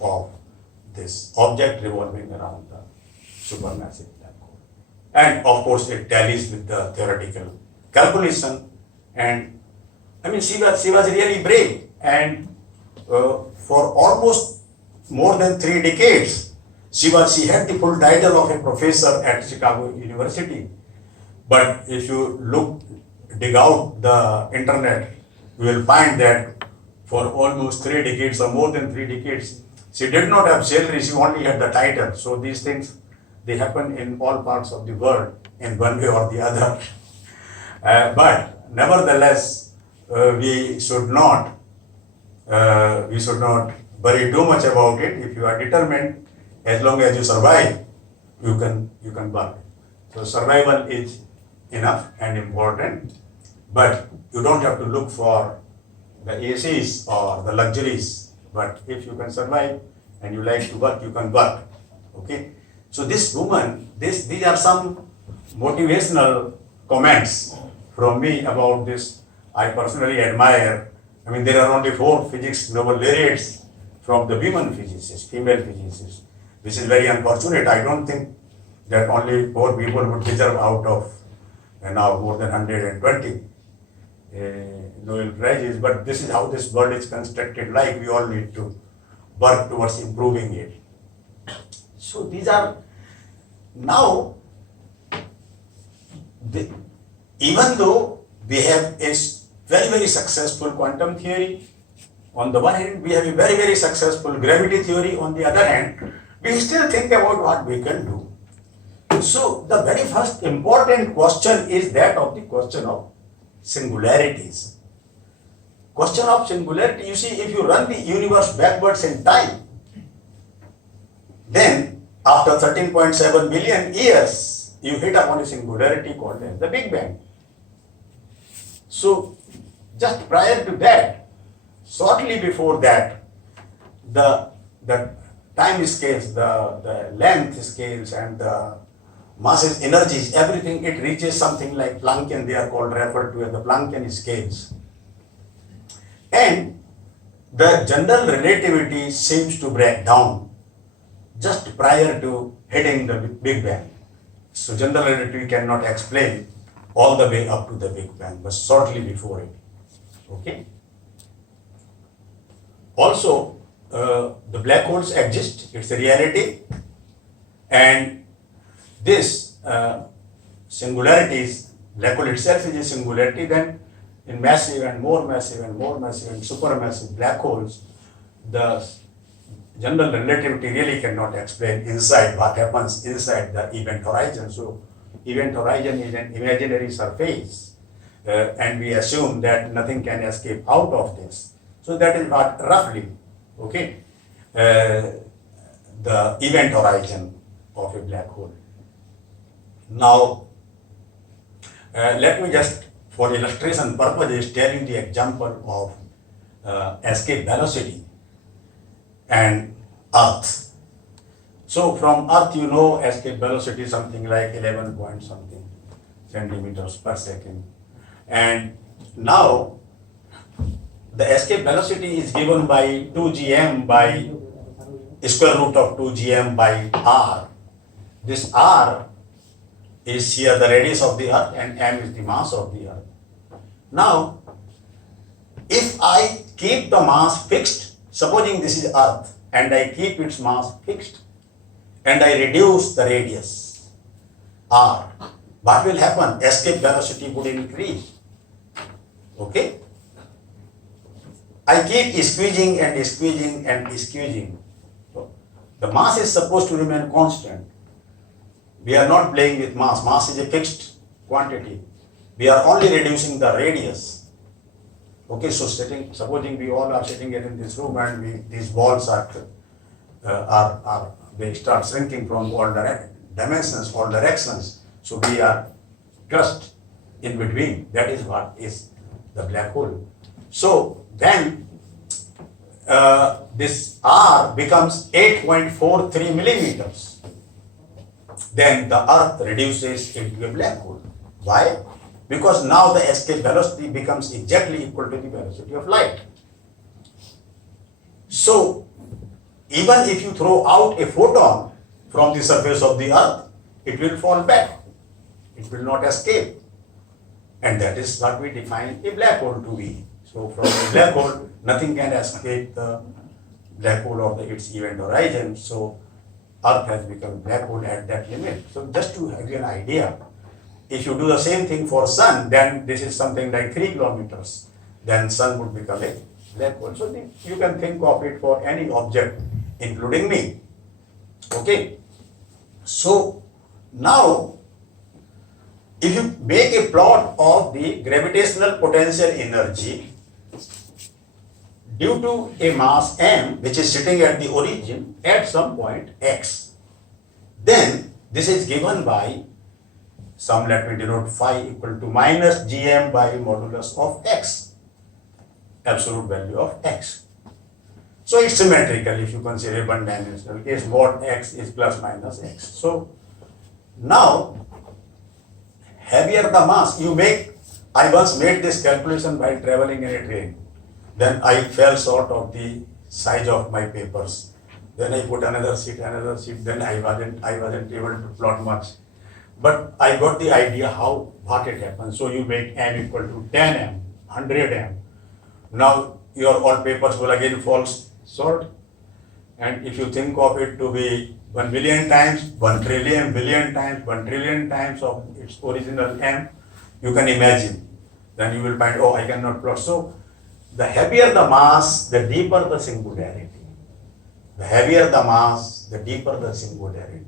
of this object revolving around the supermassive black hole. And of course, it tallies with the theoretical calculation. And I mean, she was really brave. And for almost more than 3 decades, she had the full title of a professor at Chicago University. But if you dig out the internet, you will find that for almost 3 decades or more than 3 decades, she did not have salary, she only had the title. So these things, they happen in all parts of the world in one way or the other. But nevertheless, we should not worry too much about it. If you are determined, as long as you survive, you can work. So survival is enough and important, but you don't have to look for the ACs or the luxuries. But if you can survive and you like to work, you can work. Okay. So this woman, these are some motivational comments from me about this. I personally admire. I mean, there are only 4 physics Nobel laureates from the women physicists, female physicists, which is very unfortunate. I don't think that only 4 people would deserve out of now more than 120 Nobel Prizes. But this is how this world is constructed. Like, we all need to work towards improving it. So these are now, even though we have a very, very successful quantum theory, on the one hand, we have a very, very successful gravity theory. On the other hand, we still think about what we can do. So the very first important question is that of the question of singularities. Question of singularity, you see, if you run the universe backwards in time, then after 13.7 billion years, you hit upon a singularity called as the Big Bang. So just prior to that, shortly before that, the time scales, the length scales and the masses, energies, everything, it reaches something like Planckian. They are referred to as the Planckian scales. And the general relativity seems to break down just prior to hitting the Big Bang. So general relativity cannot explain all the way up to the Big Bang, but shortly before it. Okay. Also, the black holes exist, it's a reality, and this singularities, black hole itself is a singularity. Then in massive and more massive and more massive and supermassive black holes, the general relativity really cannot explain inside what happens inside the event horizon. So event horizon is an imaginary surface, and we assume that nothing can escape out of this. So that is what roughly, okay, the event horizon of a black hole. Now, let me just, for illustration purposes, tell you the example of escape velocity and Earth. So from Earth, you know, escape velocity is something like 11 point something centimeters per second. And now, the escape velocity is given by 2gm by square root of 2gm by r. This r is here the radius of the Earth and m is the mass of the Earth. Now, if I keep the mass fixed, supposing this is Earth, and I keep its mass fixed, and I reduce the radius r, what will happen? Escape velocity would increase. Okay? I keep squeezing and squeezing and squeezing. So the mass is supposed to remain constant. We are not playing with mass. Mass is a fixed quantity. We are only reducing the radius. Okay, so supposing we all are sitting here in this room and these balls they start shrinking from all dimensions, all directions. So we are just in between. That is what is the black hole. So then this R becomes 8.43 millimeters. Then the Earth reduces into a black hole. Why? Because now the escape velocity becomes exactly equal to the velocity of light. So Even if you throw out a photon from the surface of the earth, it will fall back. It will not escape. And that is what we define a black hole to be. So from a black hole, nothing can escape the black hole or its event horizon. So Earth has become black hole at that limit. So just to have you an idea, if you do the same thing for sun, then this is something like 3 kilometers. Then sun would become a black hole. So you can think of it for any object, including me. Okay. So now, if you make a plot of the gravitational potential energy due to a mass m which is sitting at the origin at some point x, then this is given by some, let me denote phi equal to minus gm by modulus of x, absolute value of x. So it's symmetrical if you consider one dimensional case, mod x is plus minus x. So now, heavier the mass you make, I once made this calculation while traveling in a train. Then I fell short of the size of my papers. Then I put another sheet, then I wasn't able to plot much. But I got the idea what it happens. So you make m equal to 10 m, 100 m. Now your all papers will again fall short. And if you think of it to be 1 billion times, 1 trillion billion times, 1 trillion times of its original m, you can imagine. Then you will find, oh, I cannot plot. So the heavier the mass, the deeper the singularity. The heavier the mass, the deeper the singularity.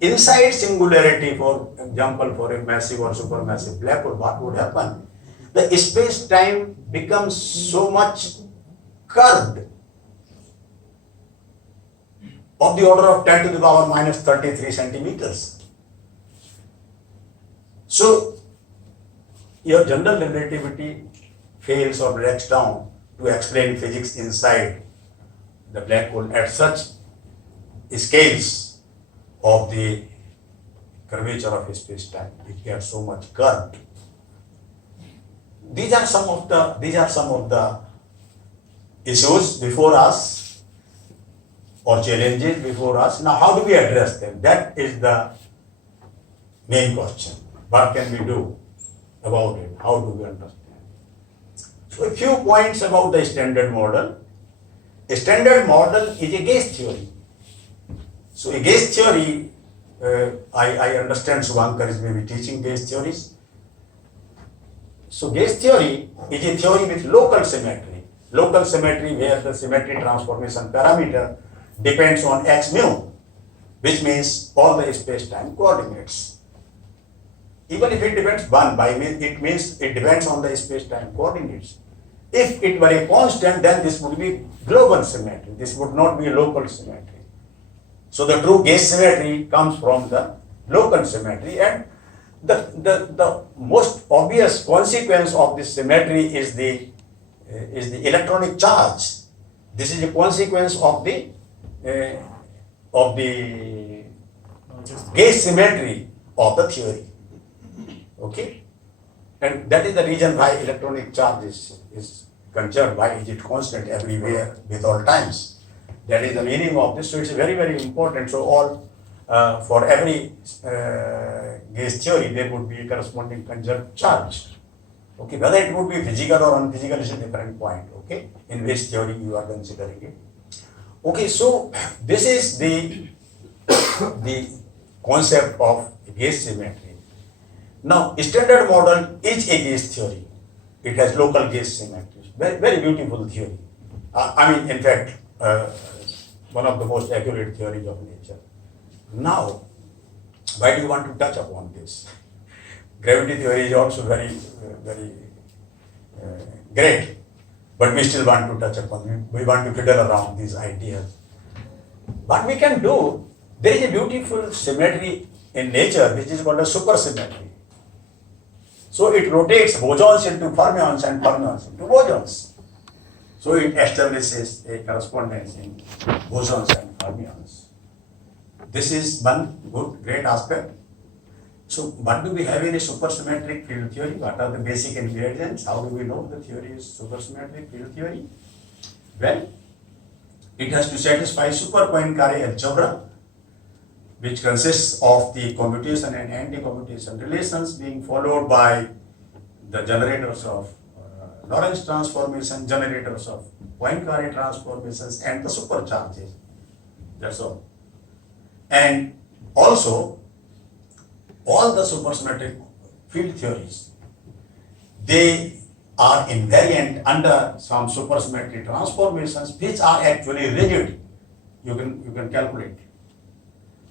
Inside singularity, for example, for a massive or supermassive black hole, what would happen? The space-time becomes so much curved, of the order of 10 to the power minus 33 centimeters. So your general relativity fails or breaks down to explain physics inside the black hole at such scales of the curvature of space-time. It gets so much curved. These are some of the issues before us, or challenges before us. Now, how do we address them? That is the main question. What can we do about it? How do we understand? So, a few points about the standard model. A standard model is a gauge theory. So, a gauge theory, I understand Subhankar is maybe teaching gauge theories. So, gauge theory is a theory with local symmetry. Local symmetry where the symmetry transformation parameter depends on x mu, which means all the space-time coordinates. Even if it depends one by me, it means it depends on the space-time coordinates. If it were a constant, then this would be global symmetry. This would not be local symmetry. So the true gauge symmetry comes from the local symmetry, and the most obvious consequence of this symmetry is the electronic charge. This is a consequence of the gauge symmetry of the theory. Okay, and that is the reason why electronic charge is conserved. Why is it constant everywhere with all times? That is the meaning of this. So it's very, very important. So all for every gauge theory there would be a corresponding conserved charge. Okay, whether it would be physical or unphysical is a different point. Okay, in which theory you are considering it. Okay, so this is the concept of gauge symmetry. Now, standard model is a gauge theory. It has local gauge symmetry. Very, very beautiful theory. I mean, in fact, one of the most accurate theories of nature. Now, why do you want to touch upon this? Gravity theory is also very, very great. But we still want to touch upon it. We want to fiddle around these ideas. What we can do, there is a beautiful symmetry in nature which is called a supersymmetry. So it rotates bosons into fermions and fermions into bosons. So it establishes a correspondence in bosons and fermions. This is one good, great aspect. So what do we have in a supersymmetric field theory? What are the basic ingredients? How do we know the theory is supersymmetric field theory? Well, It has to satisfy super Poincare algebra, which consists of the commutation and anti-commutation relations being followed by the generators of Lorentz transformation, generators of Poincare transformations, and the supercharges. That's all. And also, all the supersymmetric field theories, they are invariant under some supersymmetry transformations which are actually rigid. You can calculate.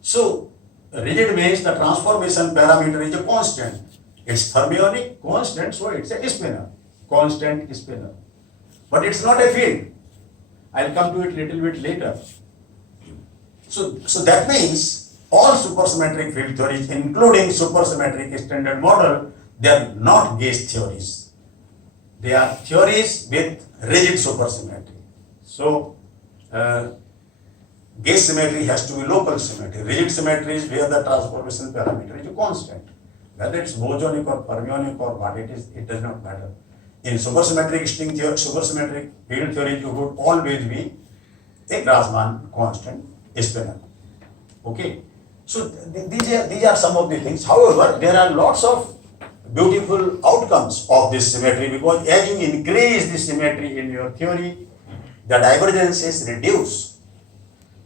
So, rigid means the transformation parameter is a constant. It's fermionic constant, so it's a spinor, constant spinor. But it's not a field. I'll come to it a little bit later. So that means all supersymmetric field theories, including supersymmetric standard model, they are not gauge theories. They are theories with rigid supersymmetry. So, gauge symmetry has to be local symmetry. Rigid symmetry is where the transformation parameter is a constant. Whether it's bosonic or fermionic or what it is, it does not matter. In supersymmetric string theory, supersymmetric field theory, you would always be a Grassmann constant spinor. Okay. So these are some of the things. However, there are lots of beautiful outcomes of this symmetry, because as you increase the symmetry in your theory, the divergences reduce.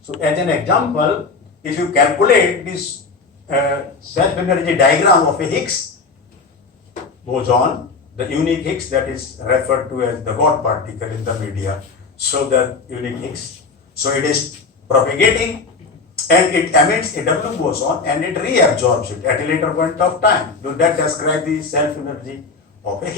So as an example, if you calculate this self-energy diagram of a Higgs boson, the unique Higgs that is referred to as the God particle in the media, so the unique Higgs. So it is propagating and it emits a W boson and it reabsorbs it at a later point of time. So that describes the self-energy of a Higgs.